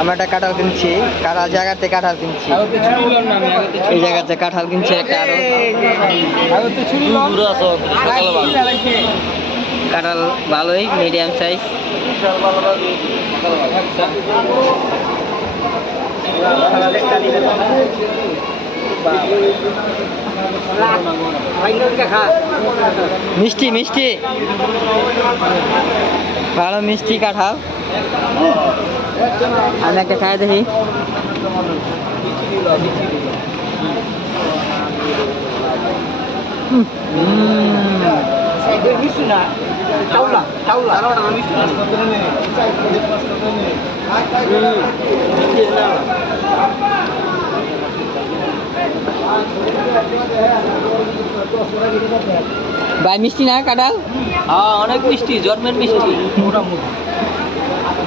আমরা একটা কাঁঠাল কিনছি, কাঁঠাল জায়গাতে কাঁঠাল কিনছি, এই জায়গাতে কাঁঠাল কিনছি একটা আরো। কাঁঠাল ভালোই, মিডিয়াম সাইজ। মিষ্টি মিষ্টি, ভালো মিষ্টি কাঁঠাল। আমি একটা খাই দেখি। ভাই মিষ্টি না কাঁঠাল? হ্যাঁ অনেক মিষ্টি, জন্মের মিষ্টি,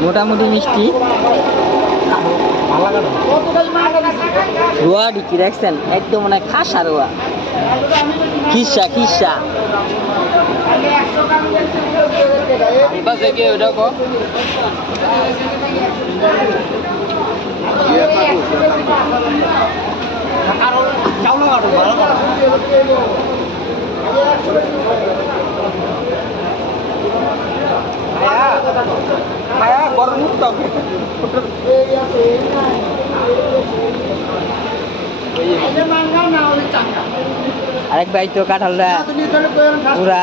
মোটামুটি মিষ্টি। রোয়া ডিকি দেখছেন, একদম মানে খাসা রোয়া, খিসা খিসা। আরেক ভাই তো কাঁঠালটা পুরা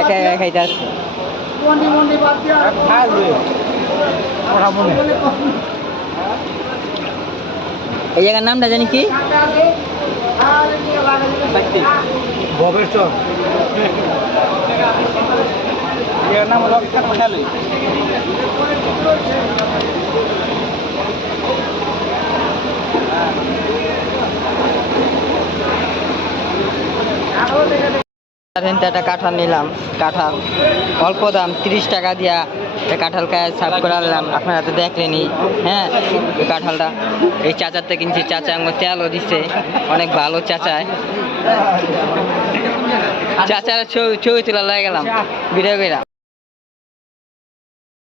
একা একা খাইতে আসছে। এই জায়গার নামটা জানি কি? ববের চর। এর নাম হলো কাঁঠালি। একটা কাঁঠাল নিলাম, কাঁঠাল অল্প দাম, 30 টাকা দিয়া কাঁঠাল খায় সার্ভ করে আনলাম। আপনারা তো দেখলেনি। হ্যাঁ, এই কাঁঠালটা এই চাচারটা কিনছি, চাচা আমার তেলও দিচ্ছে, অনেক ভালো চাচায়। চাচারা ছবি তোলা লয়ে গেলাম ভিডিও করে।